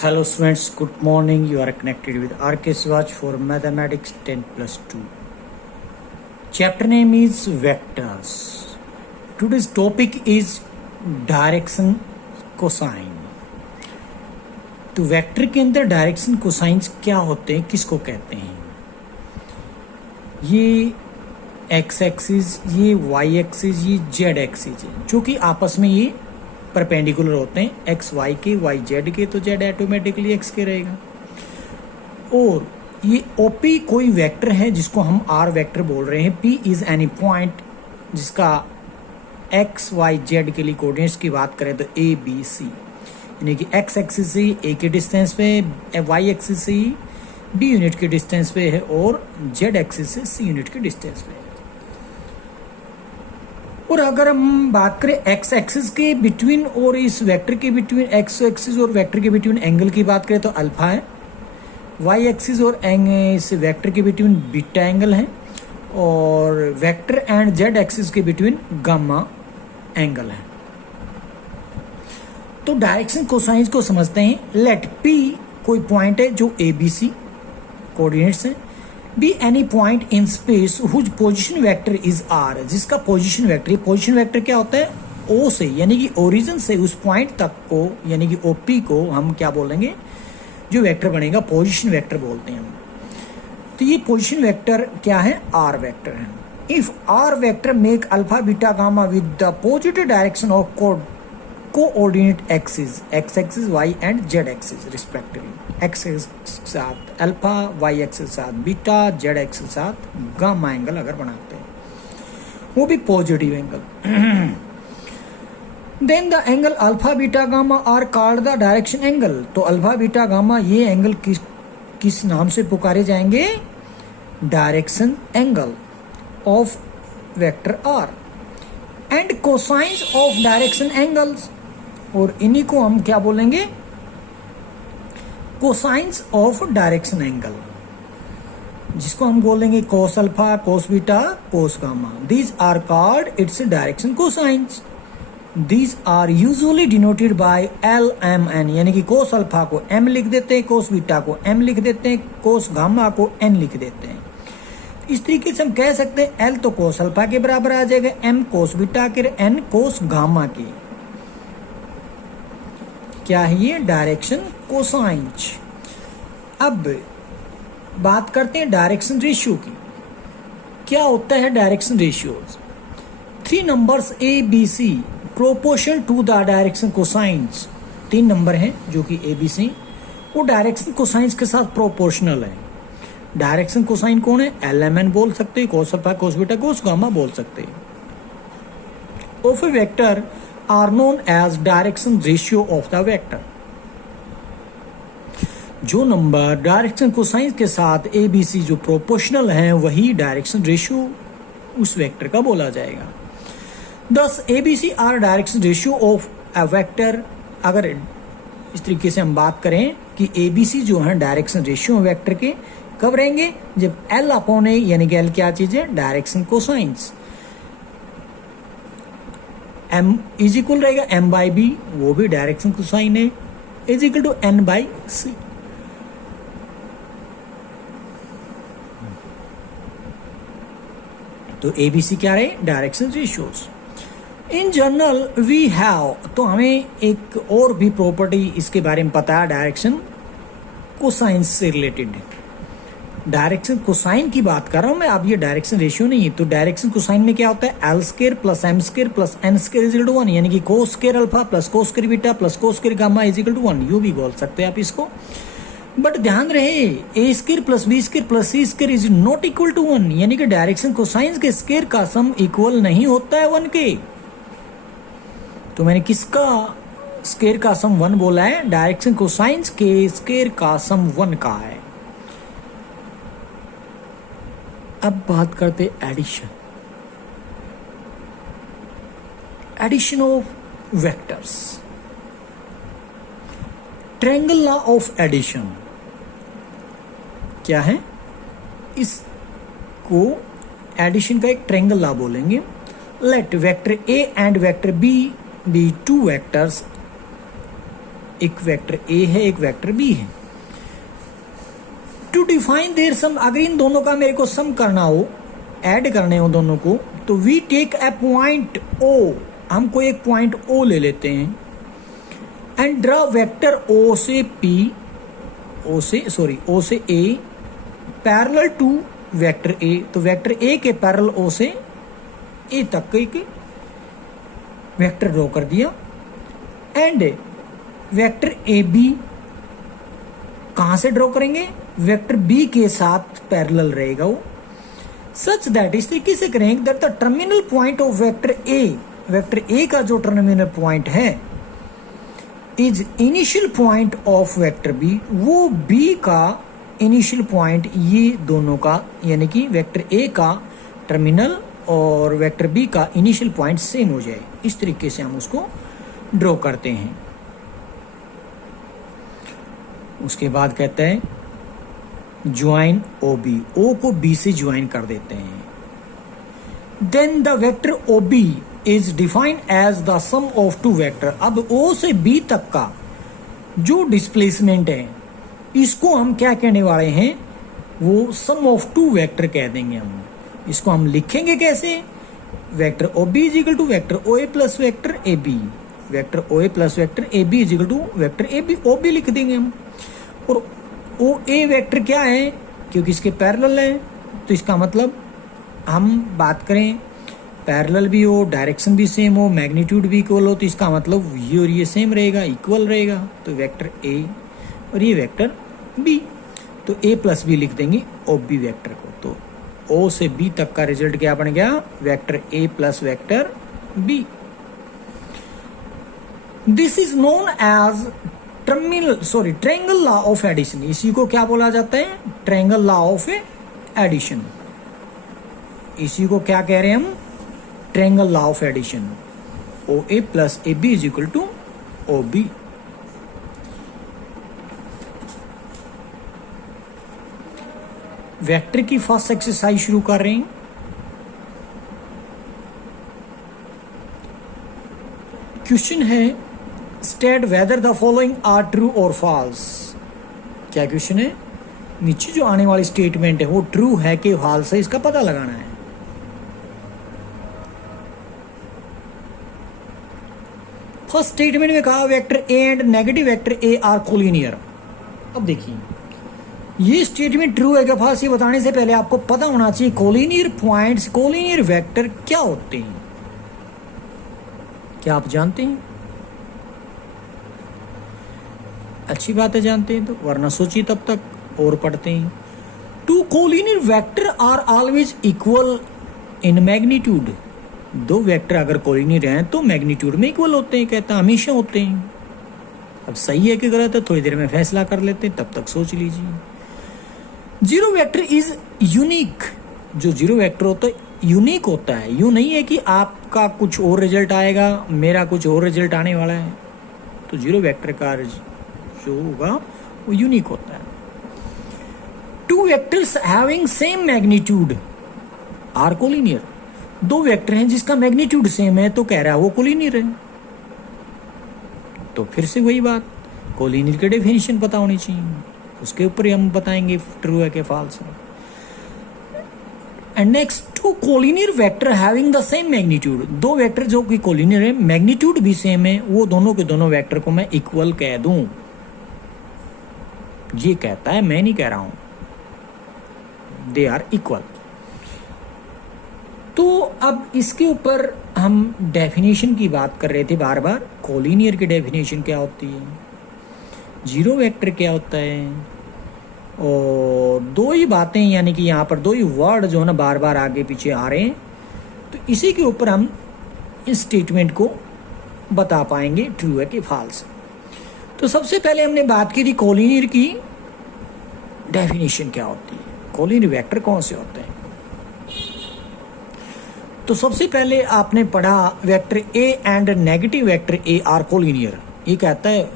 Hello students, good morning. You are connected with RK Swatch for Mathematics 10+2. Chapter name is Vectors. Today's topic is Direction Cosine. तो vector के अंदर direction cosines क्या होते हैं, किसको कहते हैं? ये एक्स एक्सिस, ये वाई एक्सिस, ये जेड एक्सिस है, जो कि आपस में ये परपेंडिकुलर होते हैं. एक्स वाई के, वाई जेड के, तो जेड ऑटोमेटिकली एक्स के रहेगा. और ये ओपी कोई वेक्टर है जिसको हम आर वेक्टर बोल रहे हैं. पी इज एनी पॉइंट जिसका एक्स वाई जेड के लिए कोऑर्डिनेट्स की बात करें तो ए बी सी, यानी कि एक्स एक्सिस से ए के डिस्टेंस पे, वाई एक्सिस से बी यूनिट के डिस्टेंस पे है और जेड एक्सिस से सी यूनिट के डिस्टेंस पे है. और अगर हम बात करें एक्स एक्सिस के बिटवीन और इस वेक्टर के बिटवीन, एक्स एक्सिस और वेक्टर के बिटवीन एंगल की बात करें तो अल्फा है. वाई एक्सिस और इस वेक्टर के बिटवीन बीटा एंगल है. और वेक्टर एंड जेड एक्सिस के बिटवीन गामा एंगल है. तो डायरेक्शन कोसाइंस को समझते हैं. लेट पी कोई पॉइंट है जो ए बी सी कोऑर्डिनेट्स है. Be any point in space whose position vector is R, जिसका पोजीशन वेक्टर, ये पोजीशन वेक्टर क्या होता है? ओ से, यानी कि ओरिजिन से उस पॉइंट तक को, यानी कि ओपी को हम क्या बोलेंगे? जो वेक्टर बनेगा पोजीशन वेक्टर बोलते हैं हम. तो ये पोजीशन वेक्टर क्या है? आर वेक्टर है. If R vector make alpha beta gamma with the positive direction of coordinate axis, x axis, y and z axis respectively. X axis के साथ अल्फा, वाई एक्सिस के साथ बीटा, जेड एक्सिस के साथ gamma angle अगर बनाते हैं, वो भी positive angle. Then the angle alpha beta gamma are called the direction angle. तो अल्फा बीटा गामा ये एंगल किस नाम से पुकारे जाएंगे? Direction angle of vector R. And cosines of direction angles, और इन्हीं को हम क्या बोलेंगे? कोसाइंस ऑफ डायरेक्शन एंगल, जिसको हम बोलेंगे cos alpha, cos beta, cos gamma. These are called its direction cosines. These are usually denoted by L M N, यानी कि कोस अल्फा को एम लिख देते हैं, कोस बीटा को एम लिख देते हैं, कोस गामा को एन लिख देते हैं. इस तरीके से हम कह सकते हैं एल तो कोस अल्फा के बराबर आ जाएगा, एम कोस बीटा के, एन कोस गामा के. क्या है ये? Direction cosines. अब बात करते हैं डायरेक्शन रेशियो की. क्या होता है direction ratios? 3 numbers A B C proportion to the direction cosines. 3 number हैं जो कि ए बी सी, वो डायरेक्शन कोसाइंस के साथ प्रोपोर्शनल है. डायरेक्शन कोसाइन कौन है? एल एम एन बोल सकते हैं, कोस alpha, cos beta, cos gamma बोल सकते हैं. Of A vector are known as direction ratio of the vector. जो नंबर डायरेक्शन कोसाइन के साथ ए बी सी जो प्रोपोर्शनल है, वही डायरेक्शन रेशियो उस वेक्टर का बोला जाएगा. Thus ABC are direction ratio of a vector. अगर इस तरीके से हम बात करें कि ए बी सी जो है डायरेक्शन रेशियो वेक्टर के, कब रहेंगे? जब एल अपॉन ए, यानी कि एल क्या चीज है? Direction cosines. M is equal रहेगा एम बाई बी, वो भी डायरेक्शन कोसाइन है, is equal to N by C. तो एबीसी क्या रहे? Direction ratios. In general we have, तो हमें एक और भी प्रॉपर्टी इसके बारे में पता है डायरेक्शन कोसाइन से रिलेटेड. डायरेक्शन कोसाइन की बात कर रहा हूं मैं, अब ये डायरेक्शन रेशियो नहीं है. तो डायरेक्शन कोसाइन में क्या होता है? L square plus M square plus N square is equal to 1, यानी कि cos square alpha plus cos square beta plus cos square gamma is equal to 1. यू भी बोल सकते हैं आप इसको. बट ध्यान रहे, A square plus B square plus C square is not equal to 1, यानी कि डायरेक्शन कोसाइन के स्केयर का सम इक्वल नहीं होता है 1 के. तो मैंने किसका स्केयर का सम 1 बोला है? डायरेक्शन कोसाइन के स्केयर का सम 1 का है. अब बात करते addition. Addition of vectors. Triangle law of addition क्या है? इसको एडिशन का एक ट्रायंगल लॉ बोलेंगे. Let vector A and vector B be 2 vectors एक वेक्टर ए है, एक वेक्टर बी है। टू डिफाइन देयर सम, अगर इन दोनों का मेरे को सम करना हो, ऐड करने हो दोनों को, तो we take a point O, हम कोई एक पॉइंट ओ ले लेते हैं, एंड ड्रा वेक्टर ओ से पी, ओ से ए पैरेलल टू वेक्टर ए। तो वेक्टर ए के पैरेलल ओ से ए तक के वेक्टर ड्रॉ कर दिया, एंड वेक्टर ए बी कहां से ड्रॉ करेंगे, वेक्टर बी के साथ पैरेलल रहेगा वो, सच दैट, इस तरीके से करेंगे that the terminal point of vector A का जो टर्मिनल पॉइंट है is initial point of vector B, वो बी का इनिशियल पॉइंट, ये दोनों का, यानी कि वेक्टर ए का टर्मिनल और वेक्टर बी का इनिशियल पॉइंट सेम हो जाए। इस तरीके से हम उसको ड्रॉ करते हैं। उसके बाद कहते हैं ज्वाइन ओ बी, ओ को बी से ज्वाइन कर देते हैं। Then the vector O B is defined as the sum of two vector. अब ओ से बी तक का जो डिस्प्लेसमेंट है, इसको हम क्या कहने वाले हैं, वो सम ऑफ टू वेक्टर कह देंगे हम। इसको हम लिखेंगे कैसे, vector O B is equal to vector O A plus vector A B, vector O A plus vector A B is equal to vector A B, O B लिख देंगे हम। और ओ ए वेक्टर क्या है, क्योंकि इसके पैरेलल है, तो इसका मतलब हम बात करें पैरेलल भी हो, डायरेक्शन भी सेम हो, मैग्नीट्यूड भी इक्वल हो, तो इसका मतलब ये और ये सेम रहेगा, इक्वल रहेगा। तो वेक्टर ए और ये वेक्टर बी, तो ए प्लस बी लिख देंगे ओ बी वेक्टर को। तो ओ से बी तक का रिजल्ट क्या बन गया, vector A plus vector B. This is known as triangle law of addition. इसी को क्या बोला जाता है, ट्रायंगल लॉ ऑफ एडिशन। इसी को क्या कह रहे हैं हम, triangle law of addition. O A plus A B is equal to O B. Vector की फर्स्ट एक्सरसाइज शुरू कर रहे हैं। क्वेश्चन है state whether the following are true और फॉल्स। क्या क्वेश्चन है, नीचे जो आने वाली स्टेटमेंट है वो ट्रू है कि फॉल्स है, इसका पता लगाना है। फर्स्ट स्टेटमेंट में कहा vector A and negative vector A R collinear. अब देखिए ये स्टेटमेंट ट्रू है क्या फॉल्स, ये बताने से पहले आपको पता होना चाहिए कोलिनियर पॉइंट्स, कोलिनियर वेक्टर क्या होते हैं। क्या आप जानते हैं? अच्छी बात है जानते हैं, तो वरना सोचिए तब तक और पढ़ते हैं। Two collinear vector are always equal in magnitude. दो वेक्टर अगर कोलिनियर हैं तो मैग्नीट्यूड में इक्वल होते हैं, कहता हमेशा होते हैं। अब सही है कि गलत है थोड़ी देर में फैसला कर लेते हैं, तब तक सोच लीजिए। Zero vector is unique. जो जीरो वेक्टर होता है यूनिक होता है, यूं नहीं है कि आपका कुछ और रिजल्ट आएगा, मेरा कुछ और रिजल्ट आने वाला है। तो जीरो वेक्टर का जो होगा वो यूनिक होता है। Two vectors having same magnitude are collinear. दो वेक्टर हैं जिसका मैग्नीट्यूड सेम है, तो कह रहा है वो कोलिनियर है। तो फिर से वही बात, कोलिनियर की डेफिनेशन पता होनी चाहिए, उसके ऊपर ही हम बताएंगे ट्रू है कि फॉल्स है। And next, two collinear vector having the same magnitude. दो वेक्टर जो कि कोलिनियर है, मैग्नीट्यूड भी सेम है, वो दोनों के दोनों वेक्टर को मैं इक्वल कह दूं। ये कहता है, मैं नहीं कह रहा हूं, दे आर इक्वल। तो अब इसके ऊपर हम डेफिनेशन की बात कर रहे थे बार बार। कोलिनियर की डेफिनेशन क्या होती है, जीरो वेक्टर क्या होता है, और दो ही बातें, यानी कि यहाँ पर दो ही वर्ड जो है ना बार बार आगे पीछे आ रहे हैं। तो इसी के ऊपर हम इस स्टेटमेंट को बता पाएंगे ट्रू है कि फॉल्स। तो सबसे पहले हमने बात की थी कोलिनियर की डेफिनेशन क्या होती है, कोलिनियर वेक्टर कौन से होते हैं। तो सबसे पहले आपने पढ़ा vector A and negative vector A R collinear. ये कहता है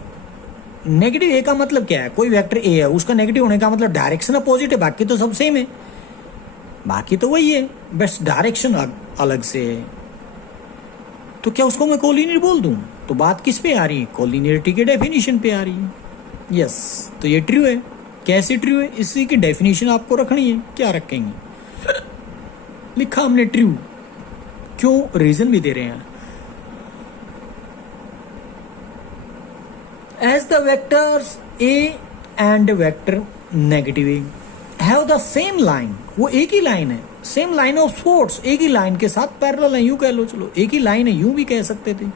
नेगेटिव ए का मतलब क्या है, कोई वेक्टर ए है उसका नेगेटिव होने का मतलब डायरेक्शन अपोजिट है, बाकी तो सब सेम है, बाकी तो वही है, बस डायरेक्शन अलग से है। तो क्या उसको मैं कोलिनियर बोल दूं? तो बात किस पे आ रही है? कोलिनियरिटी के डेफिनेशन पे आ रही है। यस, तो ये ट्रू है। कैसे ट्रू है? इसी की डेफिनेशन आपको रखनी है। क्या रखेंगे? लिखा हमने ट्रू। क्यों? रीजन भी दे रहे हैं। As the vectors A and vector negative A have the same line, वो एक ही लाइन है, सेम लाइन ऑफ सोर्स, एक ही लाइन के साथ पैरेलल है, यूं कह लो, चलो एक ही लाइन है, यूं भी कह सकते थे।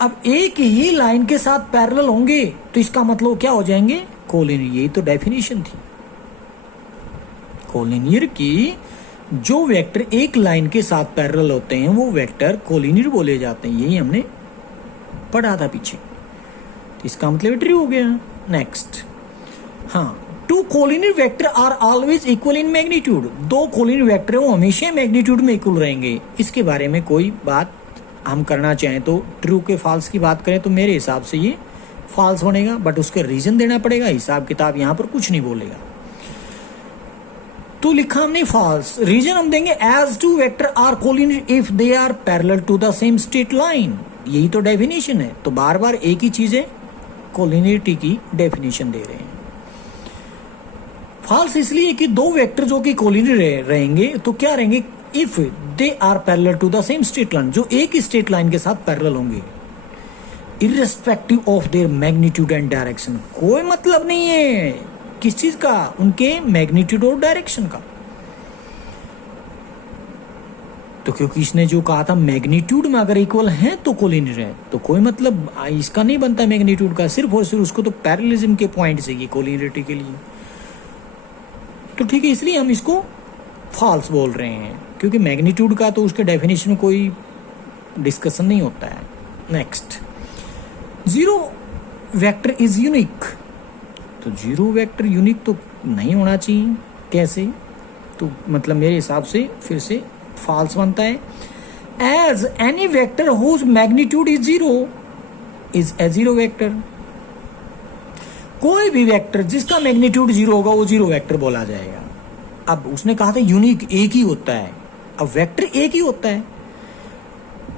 अब एक ही लाइन के साथ पैरेलल होंगे तो इसका मतलब क्या हो जाएंगे? कोलिनियर। यही तो डेफिनेशन थी कोलिनियर की। जो वेक्टर एक लाइन के साथ पैरेलल होते हैं वो वेक्टर कोलिनियर बोले जाते हैं। यही हमने पढ़ा था पीछे। इसका मतलब ट्रू हो गया। नेक्स्ट, हाँ, two collinear vector are always equal in magnitude. दो कोलिनियर वेक्टर वो हमेशा मैग्नीट्यूड में इक्वल रहेंगे। इसके बारे में कोई बात हम करना चाहें तो ट्रू के फॉल्स की बात करें तो मेरे हिसाब से ये फॉल्स बनेगा, बट उसके रीजन देना पड़ेगा। हिसाब किताब यहाँ पर कुछ नहीं बोलेगा। तो लिखा हमने फॉल्स। रीजन हम देंगे as two vector are collinear if they are parallel to the same straight line. यही तो डेफिनेशन है। तो बार बार एक ही चीज है, कोलिनियरिटी की डेफिनेशन दे रहे हैं। फॉल्स इसलिए कि दो वेक्टर जो कि कोलिनियर रहेंगे तो क्या रहेंगे? If they are parallel to the same straight line, जो एक ही स्ट्रेट लाइन के साथ पैरेलल होंगे, irrespective of their magnitude and direction. कोई मतलब नहीं है किस चीज का? उनके मैग्नीट्यूड और डायरेक्शन का। तो क्योंकि इसने जो कहा था मैग्नीट्यूड में अगर इक्वल है तो कोलिनियर है, तो कोई मतलब इसका नहीं बनता मैग्नीट्यूड का। सिर्फ और सिर्फ उसको तो पैरेललिज्म के पॉइंट से ये कोलिनियरिटी के लिए। तो ठीक है, इसलिए हम इसको फॉल्स बोल रहे हैं, क्योंकि मैग्नीट्यूड का तो उसके डेफिनेशन में कोई डिस्कशन नहीं होता है। Next, zero vector is unique. तो जीरो वेक्टर यूनिक तो नहीं होना चाहिए। कैसे? तो मतलब मेरे हिसाब से फिर से फॉल्स बनता है। As any vector whose magnitude is zero is a zero vector. कोई भी वेक्टर जिसका मैग्नीट्यूड जीरो होगा वो जीरो वेक्टर बोला जाएगा। अब उसने कहा था यूनिक एक ही होता है। अब वेक्टर एक ही होता है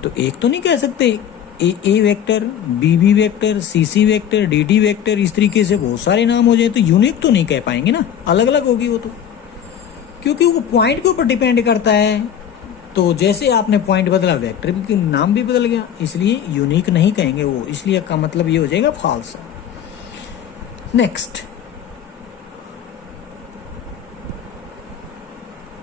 तो एक तो नहीं कह सकते ए vector, B vector, C vector, D vector, इस तरीके से बहुत सारे नाम हो जाए तो यूनिक तो नहीं कह पाएंगे ना, अलग अलग होगी वो तो, क्योंकि वो पॉइंट के ऊपर डिपेंड करता है। तो जैसे आपने पॉइंट बदला वेक्टर भी नाम भी बदल गया, इसलिए यूनिक नहीं कहेंगे वो, इसलिए का मतलब ये हो जाएगा false. Next,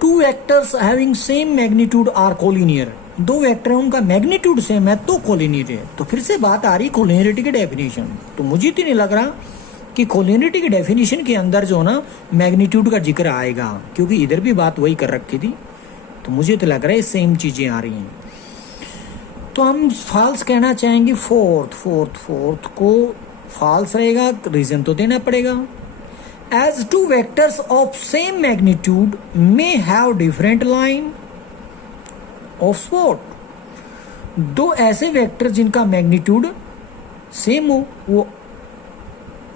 two vectors having same magnitude are collinear. दो वेक्टर हैं उनका मैग्नीट्यूड सेम है तो कोलिनियर है। तो फिर से बात आ रही कोलिनियरिटी की डेफिनेशन। तो मुझे तो नहीं लग रहा कि कोलिनियरिटी की डेफिनेशन के अंदर जो ना मैग्नीट्यूड का जिक्र आएगा, क्योंकि इधर भी बात वही कर रखी थी। तो मुझे तो लग रहा है सेम चीजें आ रही हैं। तो हम फॉल्स कहना चाहेंगे। फोर्थ को फॉल्स रहेगा, रीजन तो देना पड़ेगा। As two vectors of same magnitude may have different line of support. दो ऐसे वेक्टर जिनका मैग्नीट्यूड सेम हो वो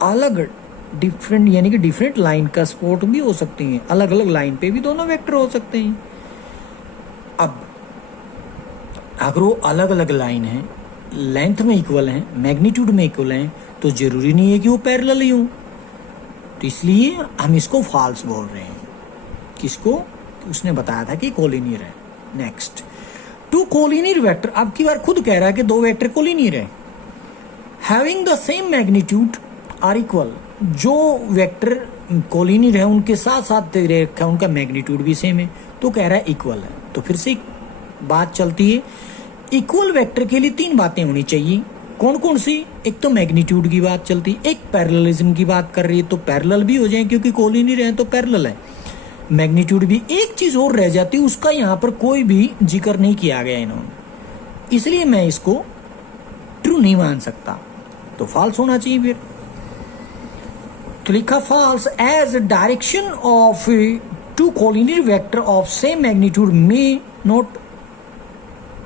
अलग डिफरेंट यानी कि डिफरेंट लाइन का सपोर्ट भी हो सकते हैं। अलग अलग लाइन पे भी दोनों वेक्टर हो सकते हैं। अब अगर वो अलग अलग लाइन है, लेंथ में इक्वल है, मैग्नीट्यूड में इक्वल है, तो जरूरी नहीं है कि वो पैरेलल ही हो। तो इसलिए हम इसको फॉल्स बोल रहे हैं। किसको? उसने बताया था कि कोलिनियर है। नेक्स्ट, टू कोलिनियर वेक्टर, अब की बार खुद कह रहा है कि दो वेक्टर कोलिनियर है। Having the same magnitude are equal. जो वेक्टर कोलिनियर है उनके साथ साथ रखा उनका मैग्नीट्यूड भी सेम है, तो कह रहा है इक्वल है। तो फिर से बात चलती है, इक्वल वेक्टर के लिए तीन बातें होनी चाहिए। कौन कौन सी? एक तो मैग्नीट्यूड की बात चलती है, एक पैरेललिज्म की बात कर रही है, तो पैरेलल भी हो जाए क्योंकि कोलिनियर है तो पैरेलल है। मैग्नीट्यूड भी। एक चीज और रह जाती है, उसका यहाँ पर कोई भी जिक्र नहीं किया गया इन्होंने, इसलिए मैं इसको ट्रू नहीं मान सकता, तो फॉल्स होना चाहिए फिर। तो लिखा false. As direction of two collinear vector of same magnitude may not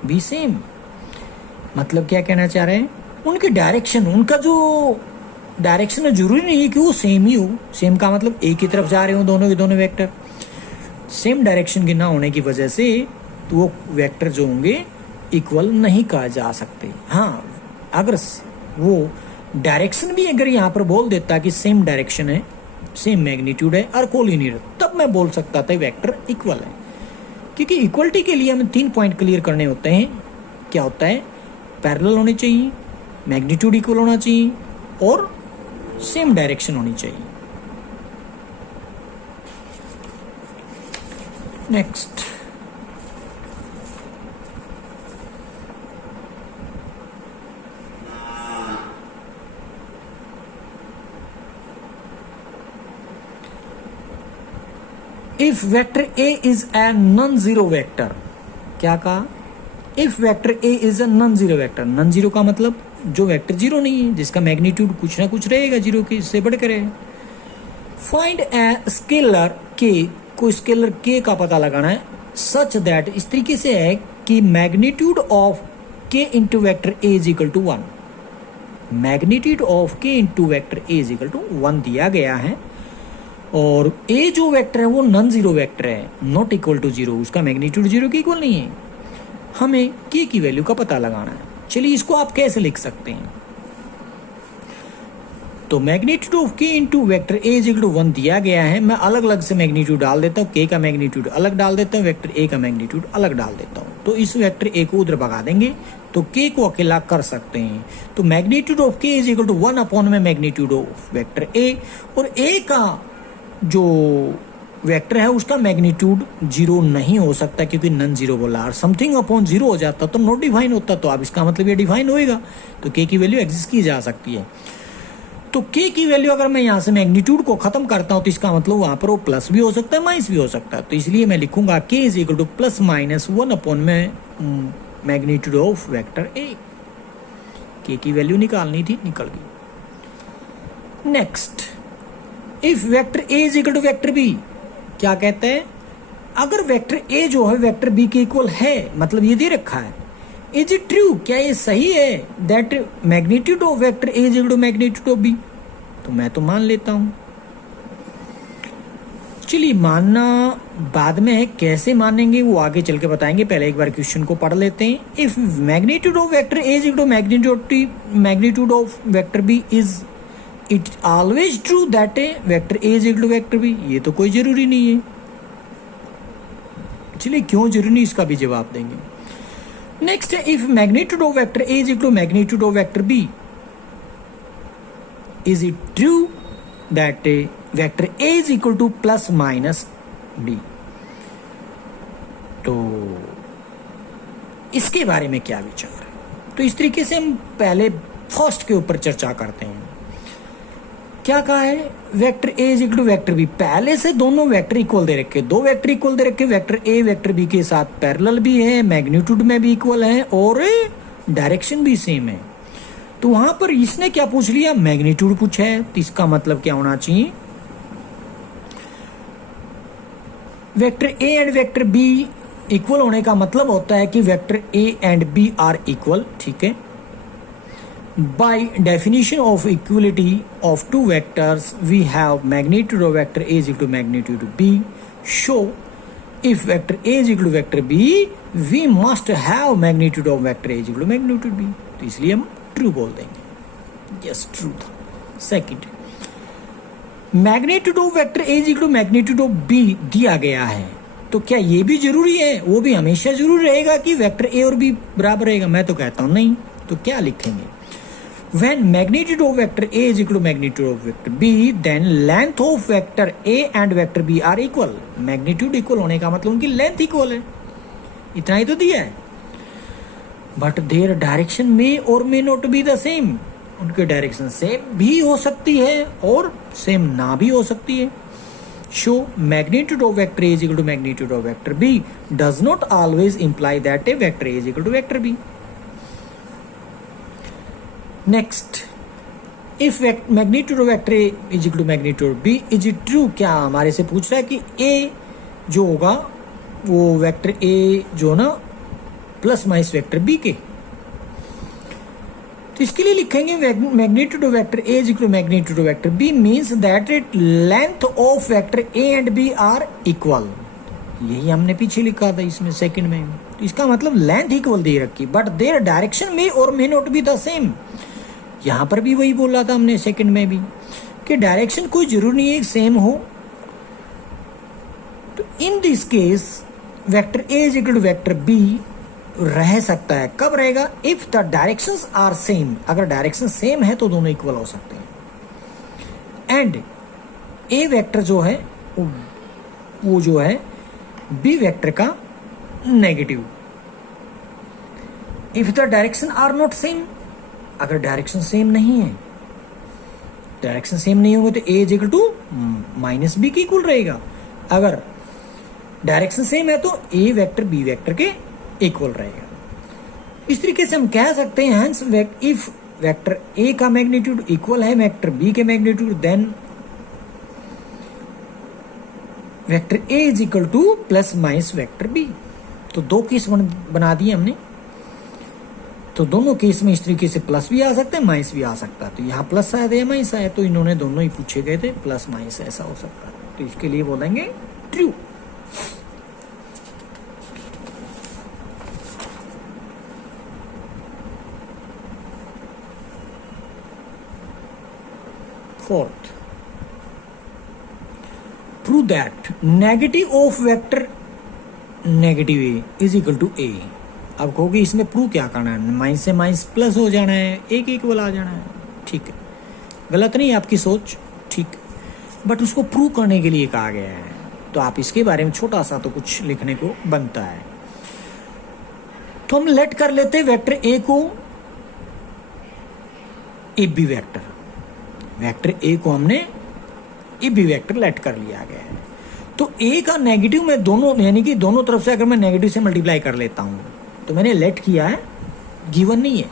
be same. मतलब क्या कहना चाह रहे हैं? उनकी डायरेक्शन, उनका जो डायरेक्शन है जरूरी नहीं है कि वो सेम ही हो। सेम का मतलब एक ही तरफ जा रहे हो दोनों के दोनों वेक्टर। सेम डायरेक्शन के ना होने की वजह से तो वो वेक्टर जो होंगे इक्वल नहीं कहा जा सकते। हाँ, अगर वो डायरेक्शन भी अगर यहाँ पर बोल देता कि सेम डायरेक्शन है, सेम मैग्नीट्यूड है और कोलिनियर, तब मैं बोल सकता था वेक्टर इक्वल है। क्योंकि इक्वलिटी के लिए हमें 3 पॉइंट क्लियर करने होते हैं। क्या होता है? पैरेलल होने चाहिए, मैग्नीट्यूड इक्वल होना चाहिए और सेम डायरेक्शन होनी चाहिए। Next, if vector A is a non zero vector. क्या कहा? If vector A is a non zero vector. Non zero का मतलब जो वेक्टर जीरो नहीं है, जिसका मैग्नीट्यूड कुछ ना कुछ रहेगा जीरो के, इससे बढ़कर है। फाइंड ए स्केलर के, कोई स्केलर के का पता लगाना है, सच दैट, इस तरीके से है कि magnitude of K into vector A is equal to 1। Magnitude of K into vector A is equal to 1 दिया गया है और ए जो वेक्टर है वो नॉन जीरो वेक्टर है, नॉट इक्वल टू जीरो, उसका मैग्नीट्यूड जीरो के इक्वल नहीं है। हमें के की वैल्यू का पता लगाना है। चलिए इसको आप कैसे लिख सकते हैं? तो magnitude of K into vector A is equal to 1 दिया गया है। मैं अलग अलग से मैग्नीट्यूड डाल देता हूँ, के का मैग्नीट्यूड अलग डाल देता हूँ, वेक्टर ए का मैग्नीट्यूड अलग डाल देता हूँ। तो इस वेक्टर ए को उधर भगा देंगे तो के को अकेला कर सकते हैं। तो मैग्नीट्यूड ऑफ के इज इक्वल टू 1 अपॉन में मैग्नीट्यूड ऑफ वेक्टर ए, और ए का जो वेक्टर है उसका मैग्नीट्यूड जीरो नहीं हो सकता क्योंकि नॉन जीरो बोला, और समथिंग अपॉन जीरो हो जाता तो नॉट डिफाइन होता। तो अब इसका मतलब ये डिफाइन होएगा, तो के की वैल्यू एग्जिस्ट की जा सकती है। तो के की वैल्यू अगर मैं यहाँ से मैग्नीट्यूड को खत्म करता हूँ तो इसका मतलब वहां पर वो प्लस भी हो सकता है, माइनस भी हो सकता है। तो इसलिए मैं लिखूंगा K is equal to plus minus 1 upon में magnitude of vector A. K की वैल्यू निकालनी थी, निकल गई। Next, if vector A is equal to vector B, क्या कहते हैं? अगर वेक्टर ए जो है वेक्टर बी के इक्वल है, मतलब ये दे रखा है, इज इट ट्रू, क्या ये सही है that magnitude of vector A is equal to magnitude of B? तो मैं तो मान लेता हूं। चलिए मानना बाद में है, कैसे मानेंगे वो आगे चल के बताएंगे, पहले एक बार क्वेश्चन को पढ़ लेते हैं। If magnitude of vector A is equal to magnitude of vector B, is it always true that a vector A is equal to vector B? ये तो कोई जरूरी नहीं है। चलिए क्यों जरूरी नहीं, इसका भी जवाब देंगे। नेक्स्ट है, if magnitude of vector A is equal to magnitude of vector B, is it true that a vector A is equal to plus minus B? तो इसके बारे में क्या विचार है? तो इस तरीके से हम पहले फर्स्ट के ऊपर चर्चा करते हैं। क्या कहा है? Vector A is equal to vector B. पहले से दोनों वेक्टर इक्वल दे रखे, दो वेक्टर इक्वल दे रखे, वेक्टर ए वेक्टर बी के साथ पैरेलल भी है, मैग्नीट्यूड में भी इक्वल है और डायरेक्शन भी सेम है। तो वहां पर इसने क्या पूछ लिया? मैग्नीट्यूड पूछा है। तो इसका मतलब क्या होना चाहिए? Vector A and vector B equal होने का मतलब होता है कि vector A and B are equal, ठीक है। By definition of equality of two vectors, we have magnitude of vector A is equal to magnitude of B. So, if vector A is equal to vector B, we must have magnitude of vector A is equal to magnitude B. तो इसलिए हम true बोल देंगे। Yes, true था। Second, magnitude of vector A is equal to magnitude of B दिया गया है। तो क्या ये भी जरूरी है? वो भी हमेशा जरूरी रहेगा कि वेक्टर A और B बराबर रहेगा? मैं तो कहता हूँ नहीं। तो क्या लिखेंगे? When magnitude of vector A is equal to magnitude of vector B, then length of vector A and vector B are equal. Magnitude equal होने का मतलब उनकी length equal है, इतना ही तो दिया है। But their direction may or may not be the same. उनकी डायरेक्शन सेम भी हो सकती है और सेम ना भी हो सकती है। So magnitude of vector A is equal to magnitude of vector B does not always imply that a vector A is equal to vector B. Next, if magnitude of vector A is equal to magnitude of B, is it true? क्या हमारे से पूछ रहा है कि ए जो होगा वो वेक्टर ए जो ना प्लस माइनस वेक्टर बी के। तो इसके लिए लिखेंगे magnitude of vector A is equal to magnitude of vector B means that it length of vector A and B are equal. यही हमने पीछे लिखा था इसमें सेकंड में। तो इसका मतलब लेंथ इक्वल दे रखी, बट देयर डायरेक्शन मे और मे नॉट बी द सेम। यहां पर भी वही बोला था हमने सेकंड में भी कि डायरेक्शन कोई जरूरी नहीं है सेम हो। तो in this case vector A is equal to vector B रह सकता है। कब रहेगा? If the directions are same. अगर डायरेक्शन सेम है तो दोनों इक्वल हो सकते हैं। एंड ए वेक्टर जो है वो जो है बी वेक्टर का negative. If the direction are not same, अगर डायरेक्शन सेम नहीं है, डायरेक्शन सेम नहीं होंगे तो A is equal to minus B के इक्वल रहेगा। अगर डायरेक्शन सेम है तो ए वेक्टर बी वेक्टर के इक्वल रहेगा। इस तरीके से हम कह सकते हैं हेंस इफ वेक्टर ए का मैग्नीट्यूड इक्वल है वेक्टर बी के magnitude, then vector A is equal to plus minus vector B. तो दो केस बना दिए हमने। तो दोनों केस में इस तरीके से प्लस भी आ सकता है माइनस भी आ सकता है। तो यहाँ प्लस आया था या माइनस आया, तो इन्होंने दोनों ही पूछे गए थे, प्लस माइनस ऐसा हो सकता है। तो इसके लिए बोलेंगे true. Fourth, prove that negative of vector negative A is equal to A. अब कहोगे इसमें प्रूव क्या करना है? माइनस से माइनस प्लस हो जाना है, एक इक्वल आ जाना है। ठीक है, गलत नहीं आपकी सोच, ठीक, बट उसको प्रूव करने के लिए कहा गया है। तो आप इसके बारे में छोटा सा तो कुछ लिखने को बनता है। तो हम लेट कर लेते हैं वेक्टर ए को A B vector. Vector A को हमने ए बी वेक्टर लेट कर लिया गया है। तो ए का नेगेटिव में दोनों, यानी कि दोनों तरफ से अगर मैं नेगेटिव से मल्टीप्लाई कर लेता हूं, तो मैंने लेट किया है, गिवन नहीं है।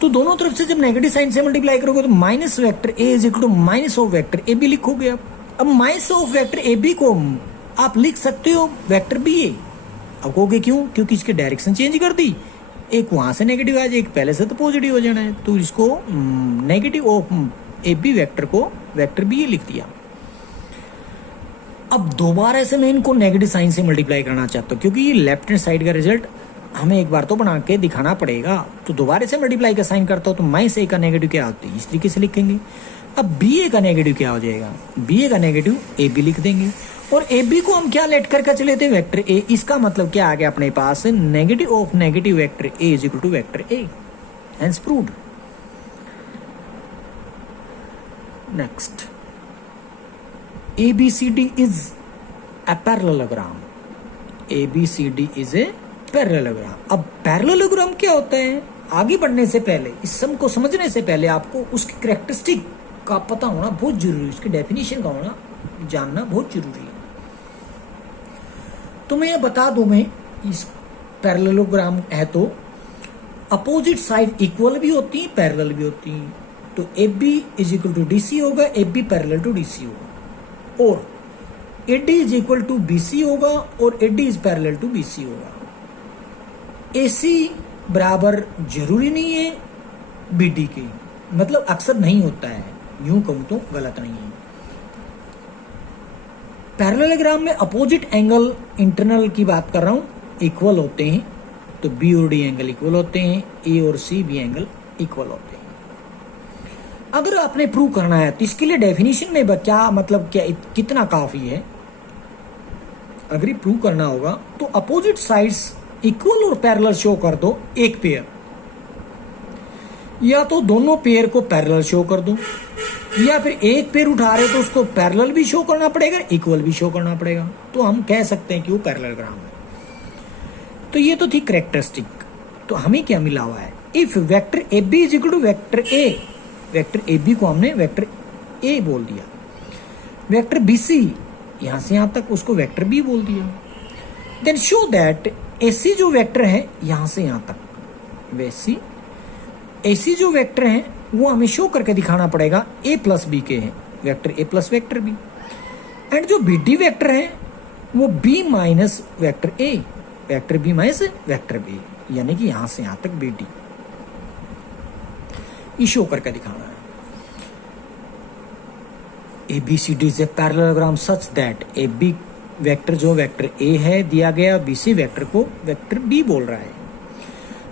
तो दोनों तरफ से जब नेगेटिव साइन से मल्टीप्लाई करोगे तो minus vector A is equal to minus of vector A B लिखोगे आप। अब minus of vector A B को आप लिख सकते हो वेक्टर बी ए। अब कहोगे क्यों? क्योंकि इसके डायरेक्शन चेंज कर दी, एक वहां से नेगेटिव आ जाए, एक पहले से तो पॉजिटिव हो जाना है। तो इसको negative of A B vector को वेक्टर बी ए लिख दिया। अब दोबारा से मैं इनको नेगेटिव साइन से मल्टीप्लाई करना चाहता हूँ, क्योंकि ये लेफ्ट हैंड साइड का रिजल्ट हमें एक बार तो बना के दिखाना पड़ेगा। तो दोबारा से मल्टीप्लाई का साइन करता हूँ तो माइनस ए का नेगेटिव क्या होता है, इस तरीके से लिखेंगे। अब बी ए का नेगेटिव क्या हो जाएगा? बी ए का नेगेटिव ए बी लिख देंगे। और ए बी को हम क्या लेट करके चले थे? Vector A. इसका मतलब क्या आ गया अपने पास? Negative of negative vector A is equal to vector A. Hence proved. Next, ABCD is a parallelogram. ABCD is a parallelogram. अब पैरेललोग्राम क्या होता है? आगे बढ़ने से पहले, इस सम को समझने से पहले आपको उसकी कैरेक्टरिस्टिक का पता होना बहुत जरूरी है, उसकी डेफिनेशन का होना जानना बहुत जरूरी है। तो मैं ये बता दूं, मैं इस पैरेललोग्राम है तो अपोजिट साइड इक्वल भी होती है, पैरेलल भी होती है। तो AB is equal to DC होगा, AB पैरेलल टू DC होगा, और AD is equal to BC होगा और AD is parallel to BC होगा। AC बराबर जरूरी नहीं है BD के, मतलब अक्सर नहीं होता है, यूं कहूं तो गलत नहीं है। पैरेललोग्राम में अपोजिट एंगल इंटरनल की बात कर रहा हूं, इक्वल होते हैं। तो B और D एंगल इक्वल होते हैं, A और C भी एंगल इक्वल होते हैं। अगर आपने प्रूव करना है तो इसके लिए डेफिनेशन में क्या मतलब, क्या कितना काफी है? अगर ये प्रूव करना होगा तो अपोजिट साइड्स इक्वल और पैरेलल शो कर दो एक पेयर, या तो दोनों पेयर को पैरेलल शो कर दो, या फिर एक पेयर उठा रहे तो उसको पैरेलल भी शो करना पड़ेगा, इक्वल भी शो करना पड़ेगा। तो हम कह सकते हैं कि वो पैरेललोग्राम है। तो ये तो थी कैरेक्टरिस्टिक। तो हमें क्या मिला हुआ है? If vector A B is equal to vector A, vector A B को हमने वेक्टर ए बोल दिया, वेक्टर बी सी यहां से यहां तक उसको वेक्टर बी बोल दिया। देन शो दैट ए सी जो वेक्टर है यहां से यहां तक, वैसी ए सी जो वेक्टर है वो हमें शो करके दिखाना पड़ेगा ए प्लस बी के हैं, vector A plus vector B. And जो बी डी वेक्टर है वो B minus vector A, vector B minus vector B, यानी कि यहां से यहां तक बी डी, ये शो करके दिखाना है। ABCD is a parallelogram such that AB vector जो वेक्टर ए है दिया गया, बी सी वेक्टर को वेक्टर बी बोल रहा है।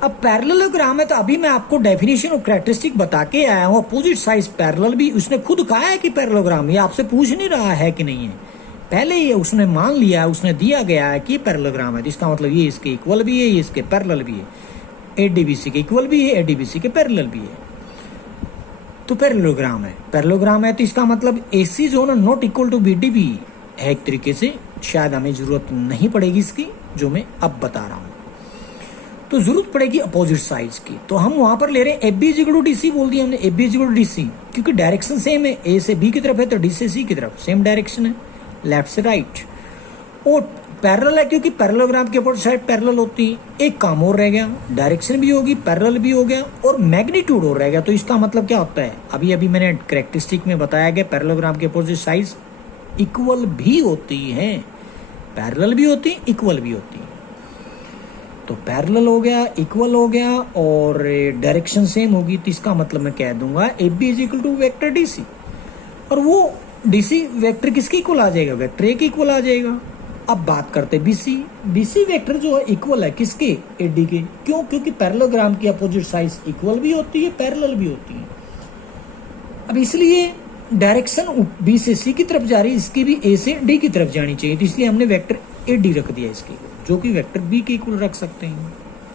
अब पैरेललोग्राम है तो अभी मैं आपको डेफिनेशन और कैरेक्टरिस्टिक बता के आया हूँ। अपोजिट साइड पैरेलल भी उसने खुद कहा है कि पैरेललोग्राम, ये आपसे पूछ नहीं रहा है कि नहीं है, पहले ही उसने मान लिया है, उसने दिया गया है कि पैरेललोग्राम है, तो इसका मतलब ये इसके इक्वल भी है, ये इसके पैरेलल भी है, एडीबीसी के इक्वल भी है, एडीबीसी के पैरेलल भी है, तो पैरेललोग्राम है। पैरेललोग्राम है तो इसका मतलब एसी जो ना नॉट इक्वल टू बीडी भी है एक तरीके से। शायद हमें जरूरत नहीं पड़ेगी इसकी, जो मैं अब बता रहा हूँ, तो जरूरत पड़ेगी अपोजिट साइड्स की। तो हम वहां पर ले रहे हैं A B equal to D C बोल दिया हमने, A B equal to D C, क्योंकि डायरेक्शन सेम है, ए से बी की तरफ है तो डी से सी की तरफ सेम डायरेक्शन है, लेफ्ट से राइट। और पैरेलल है क्योंकि पैरेललोग्राम के अपोजिट साइड पैरेलल होती है। एक काम और रह गया, डायरेक्शन भी होगी, पैरेलल भी हो गया और मैग्नीट्यूड और रह गया। तो इसका मतलब क्या होता है, अभी अभी मैंने कैरेक्टरिस्टिक में बताया गया पैरेललोग्राम के अपोजिट साइड्स इक्वल भी होती हैं, पैरेलल भी होती है, इक्वल भी होती है। तो पैरेलल हो गया, इक्वल हो गया और डायरेक्शन सेम होगी, तो इसका मतलब मैं कह दूंगा A B is equal to vector D C. और वो डी सी वैक्टर किसके इक्वल आ जाएगा, वेक्टर ए के इक्वल आ जाएगा। अब बात करते हैं बीसी। बीसी वेक्टर जो है इक्वल है किसके, एडी के। क्यों, क्योंकि पैरेललोग्राम की अपोजिट साइड्स इक्वल भी होती है, पैरेलल भी होती है। अब इसलिए डायरेक्शन बी से सी की तरफ जा रही है, इसकी भी ए से डी की तरफ जानी चाहिए, तो इसलिए हमने वेक्टर ए डी रख दिया इसके, जो कि वेक्टर बी के इक्वल रख सकते हैं।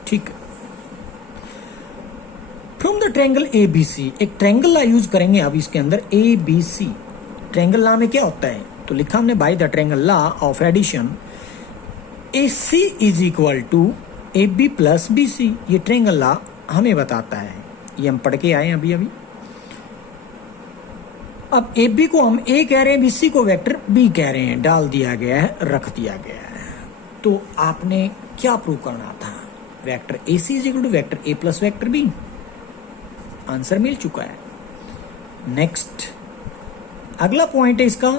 ठीक है। From the triangle A B C, एक ट्रायंगल ला यूज करेंगे अब इसके अंदर, ए बी सी। ट्रायंगल ला में क्या होता है, तो लिखा हमने by the triangle law of addition A C is equal to A B plus B C. ये ट्रायंगल लॉ हमें बताता है, ये हम पढ़ के आए अभी अभी। अब ए बी को हम ए कह रहे हैं, बी सी को वेक्टर बी कह रहे हैं, डाल दिया गया है, रख दिया गया है। तो आपने क्या प्रूव करना था, vector A C is equal to vector A plus vector B. Answer मिल चुका है। नेक्स्ट अगला पॉइंट है इसका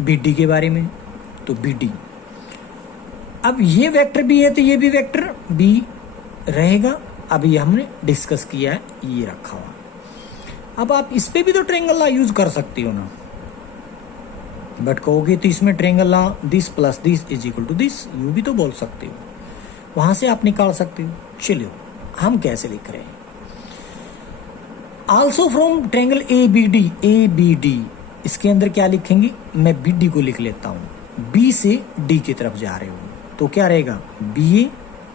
बीडी के बारे में। तो बीडी, अब ये वेक्टर बी है तो ये भी वेक्टर बी रहेगा। अब ये हमने डिस्कस किया है, ये रखा हुआ। अब आप इस पे भी तो ट्रायंगल लॉ यूज कर सकती हो ना, बट कहोगे तो इसमें triangle law this plus this is equal to this, you भी तो बोल सकते हो, वहां से आप निकाल सकते हो। चलिए हम कैसे लिख रहे हैं, also from triangle A B D, A B D, इसके अंदर क्या लिखेंगे, मैं बी डी को लिख लेता हूं, बी से डी की तरफ जा रहे हो तो क्या रहेगा, बी ए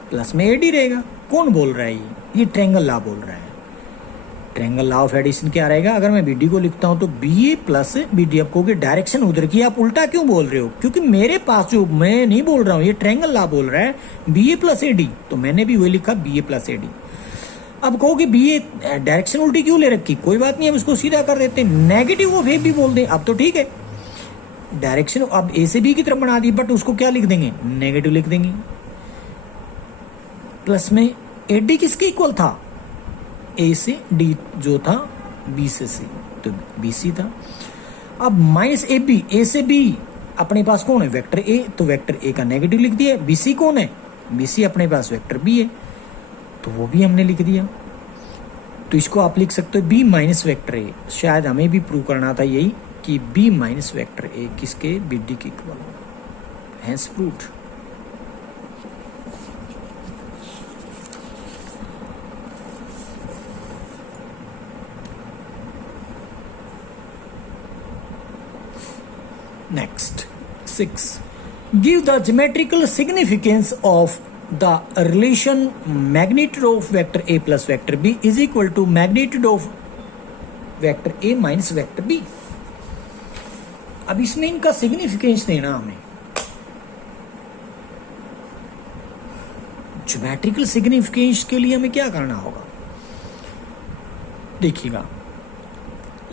प्लस में ए डी रहेगा। कौन बोल रहा है, ये ट्रायंगल लॉ बोल रहा है। ट्रायंगल लॉ ऑफ एडिशन क्या रहेगा, अगर मैं बीडी को लिखता हूं तो B A plus B D. आप कहोगे डायरेक्शन उधर की, आप उल्टा क्यों बोल रहे हो, क्योंकि मेरे पास जो, मैं नहीं बोल रहा हूं, ये ट्रायंगल लॉ बोल रहा है B A plus A D, तो मैंने भी वही लिखा B A plus A D. अब कहोगे बी ए डायरेक्शन उल्टी क्यों ले रखी, कोई बात नहीं, अब इसको सीधा कर देते, नेगेटिव ऑफ ए भी बोल दें, अब तो ठीक है। डायरेक्शन अब ए से बी की तरफ बना दी, बट उसको क्या लिख देंगे, नेगेटिव लिख देंगे। प्लस में ए डी किसके इक्वल था, ए से डी जो था, बी से सी, तो बी सी था। अब माइनस ए बी, ए से बी अपने पास कौन है, वेक्टर ए, तो वेक्टर ए का नेगेटिव लिख दिया। बी सी कौन है, बी सी अपने पास वेक्टर बी है, तो वो भी हमने लिख दिया। तो इसको आप लिख सकते हो बी माइनस वेक्टर ए। शायद हमें भी प्रूव करना था यही कि बी माइनस वेक्टर ए किसके, बी डी के equal, hence proved. Next, 6. Give the geometrical significance of the relation magnitude of vector A plus vector B is equal to magnitude of vector A minus vector B. अब इसमें इनका significance देना हमें, geometrical significance के लिए हमें क्या करना होगा, देखिएगा,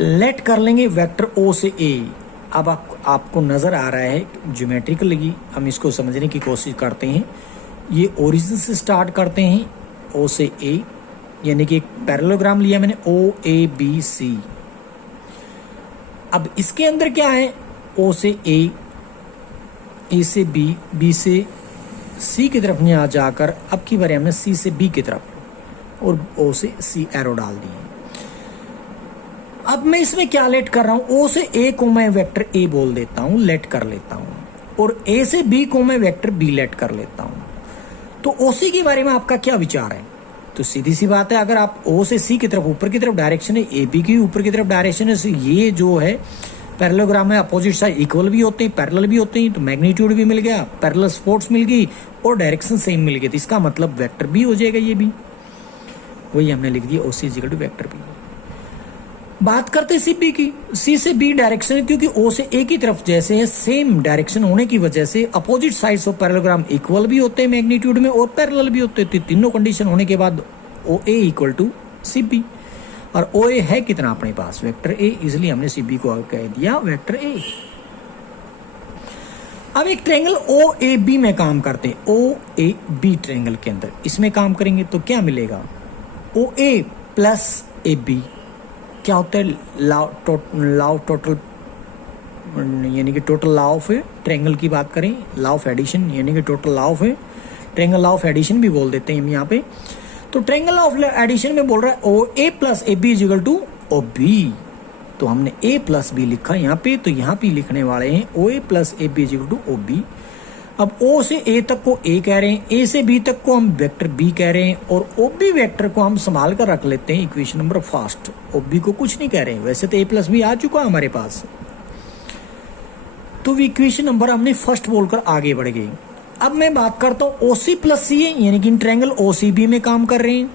लेट कर लेंगे वेक्टर O से A। अब आपको नजर आ रहा है ज्योमेट्रिकल लगी, हम इसको समझने की कोशिश करते हैं। ये ओरिजिन से स्टार्ट करते हैं, ओ से ए, यानी कि एक पैरेललोग्राम लिया मैंने, ओ ए बी सी। अब इसके अंदर क्या है, ओ से ए से बी, बी से सी की तरफ यहाँ जाकर अब की बारे हमने सी से बी की तरफ और ओ से सी एरो डाल दिए। अब मैं इसमें क्या लेट कर रहा हूं, ओ से ए को मैं वेक्टर ए बोल देता हूं, लेट कर लेता हूं, और ए से बी को मैं वेक्टर बी लेट कर लेता हूं। तो ओसी के बारे में आपका क्या विचार है? तो सीधी सी बात है, अगर आप ओ से सी की तरफ ऊपर की तरफ डायरेक्शन है, ए बी की ऊपर की तरफ डायरेक्शन है, ये जो है पैरेललोग्राम है, अपोजिट साइड इक्वल भी होते हैं, पैरेलल भी होते हैं, तो मैग्नीट्यूड भी मिल गया, पैरेलल सपोर्ट्स मिल गई और डायरेक्शन सेम मिल गई, तो इसका मतलब वेक्टर बी हो जाएगा। ये भी वही हमने लिख दिया, OC is equal to vector B. बात करते हैं सी बी की। सी से बी डायरेक्शन है, क्योंकि ओ से ए की तरफ जैसे है सेम डायरेक्शन होने की वजह से opposite sides of parallelogram equal भी होते हैं मैग्नीट्यूड में और पैरेलल भी होते हैं, तो तीनों कंडीशन होने के बाद ओ ए इक्वल टू सी बी। और ओ ए है कितना अपने पास, वेक्टर ए, इसलिए हमने सी बी को कह दिया वेक्टर ए। अब एक ट्रायंगल ओ ए बी में काम करते हैं, ओ ए बी ट्रायंगल के अंदर इसमें काम करेंगे तो क्या मिलेगा, ओ ए प्लस ए बी क्या होता है, लॉ टोटल, यानी कि टोटल लॉ ऑफ ट्रायंगल की बात करें, लॉ ऑफ एडिशन, यानी कि total law of triangle, law of addition भी बोल देते हैं हम यहाँ पे। तो ट्रायंगल ऑफ एडिशन में बोल रहा है O A plus A B is equal to O B, तो हमने ए प्लस बी लिखा यहाँ पे, तो यहाँ पे लिखने वाले हैं O A plus A B is equal to O B. अब ओ से ए तक को ए कह रहे हैं, ए से बी तक को हम वेक्टर बी कह रहे हैं, और ओ बी वेक्टर को हम संभाल कर रख लेते हैं equation number first. O B को कुछ नहीं कह रहे हैं, वैसे तो ए प्लस बी आ चुका हमारे पास, तो इक्वेशन नंबर हमने फर्स्ट बोलकर आगे बढ़ गए। अब मैं बात करता हूँ ओ सी प्लस सी है, यानी कि in triangle O C B में काम कर रहे हैं,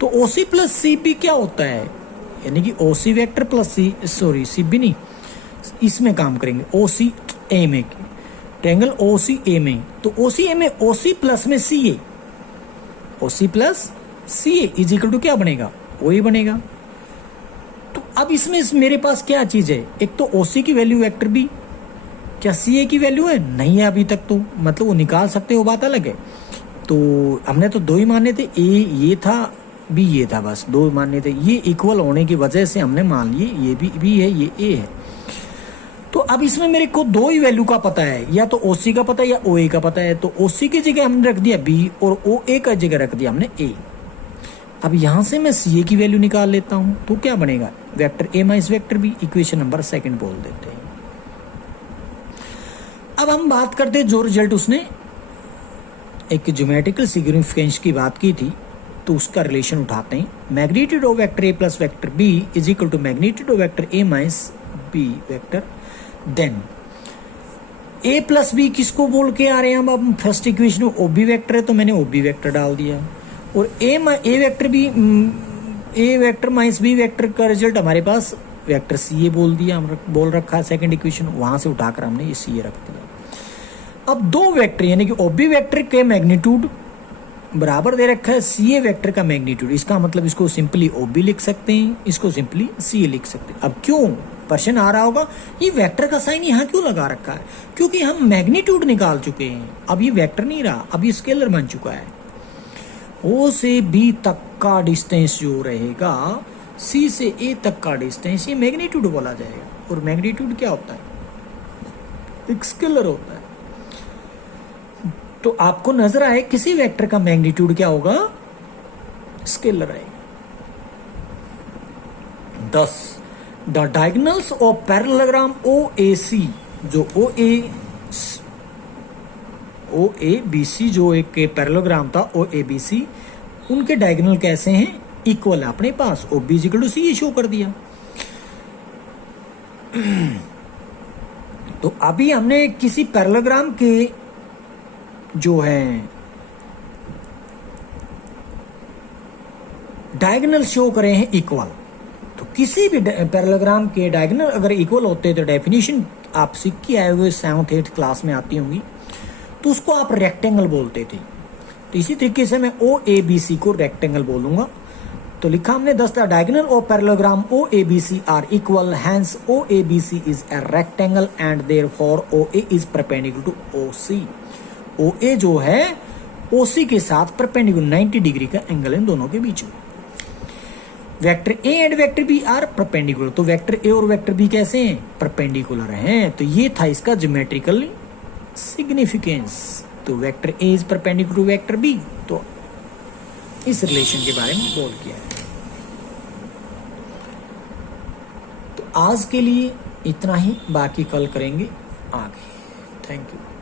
तो ओ सी प्लस सी बी क्या होता है, यानी कि ओ C vector plus C B नहीं, इसमें काम करेंगे ओ सी ए में, ट्रायंगल ओ सी ए में, तो ओ सी ए में ओ सी प्लस में C A, O C plus C A is equal to क्या बनेगा, ओ ए बनेगा। तो अब इसमें मेरे पास क्या चीज है, एक तो ओ सी की वैल्यू वेक्टर बी, क्या सी ए की वैल्यू है, नहीं है अभी तक, तो मतलब वो निकाल सकते, वो बात अलग है। तो हमने तो दो ही माने थे, ए ये था, बी ये था, बस दो माने थे, ये इक्वल होने की वजह से हमने मान लिए ये बी है, ये ए है। तो अब इसमें मेरे को दो ही वैल्यू का पता है, या तो ओ सी का पता है या ओ ए का पता है, तो ओ सी की जगह हमने रख दिया बी और ओ ए का जगह रख दिया हमने ए। अब यहां से मैं सी ए की वैल्यू निकाल लेता हूं, तो क्या बनेगा, vector A minus vector B, equation number second बोल देते हैं। अब हम बात करते हैं जो रिजल्ट उसने एक ज्योमेट्रिकल सिग्निफिकेंस की बात की थी, तो उसका रिलेशन उठाते हैं, magnitude of vector A plus vector B is equal to magnitude of vector A minus B vector. Then A plus B किसको बोल के आ रहे हैं, अब फर्स्ट इक्वेशन में ओ बी वेक्टर है, तो मैंने ओ बी वेक्टर डाल दिया, और ए वेक्टर बी, ए वेक्टर माइनस बी वेक्टर का रिजल्ट हमारे पास वेक्टर सी ए बोल दिया, हम बोल रखा है सेकंड इक्वेशन, वहां से उठाकर हमने ये सी ए रख दिया। अब दो वेक्टर यानी कि ओ बी वेक्टर के मैग्नीट्यूड बराबर दे रखा है सी ए वेक्टर का मैग्नीट्यूड, इसका मतलब इसको सिंपली ओ बी लिख सकते हैं, इसको सिंपली सी ए लिख सकते हैं। अब क्यों प्रश्न आ रहा होगा, ये वेक्टर का साइन यहाँ क्यों लगा रखा है, क्योंकि हम मैग्नीट्यूड निकाल चुके हैं, अब ये वेक्टर नहीं रहा, अब ये स्केलर बन चुका है। ओ से बी तक का डिस्टेंस जो रहेगा, सी से ए तक का डिस्टेंस, ये मैग्नीट्यूड बोला जाएगा, और मैग्नीट्यूड क्या होता है, एक स्केलर होता है। तो आपको नजर आए किसी वेक्टर का मैग्नीट्यूड क्या होगा, स्केलर आएगा। 10 the diagonals of parallelogram O ए सी, जो ओ ए बी सी जो एक पैरेललोग्राम था ओ ए बी सी, उनके डायगोनल कैसे हैं, इक्वल है अपने पास, ओ बी इक्वल टू सी, ये शो कर दिया। तो अभी हमने किसी पैरेललोग्राम के जो है डायगोनल शो करे हैं इक्वल, तो किसी भी पैरेललोग्राम के डायगोनल अगर इक्वल होते हैं तो डेफिनेशन आप सीख के आए हुए 7th 8th क्लास में आती होंगी, तो उसको आप रेक्टेंगल बोलते थे। तो इसी तरीके से मैं ओ ए बी सी को रेक्टेंगल बोलूंगा। तो लिखा हमने 10 the diagonal of parallelogram O A B C are equal, hence O A B C is a rectangle and therefore O A is perpendicular to O C. O A जो है O C के साथ perpendicular 90 degree का angle इन दोनों के बीच में। Vector A and vector B are perpendicular, तो वेक्टर ए और वेक्टर बी कैसे हैं, परपेंडिकुलर हैं। तो ये था इसका ज्योमेट्रिकल सिग्निफिकेंस। तो vector A is perpendicular to vector B, तो इस रिलेशन के बारे में बोल किया है। आज के लिए इतना ही, बाकी कल करेंगे आगे। Thank you.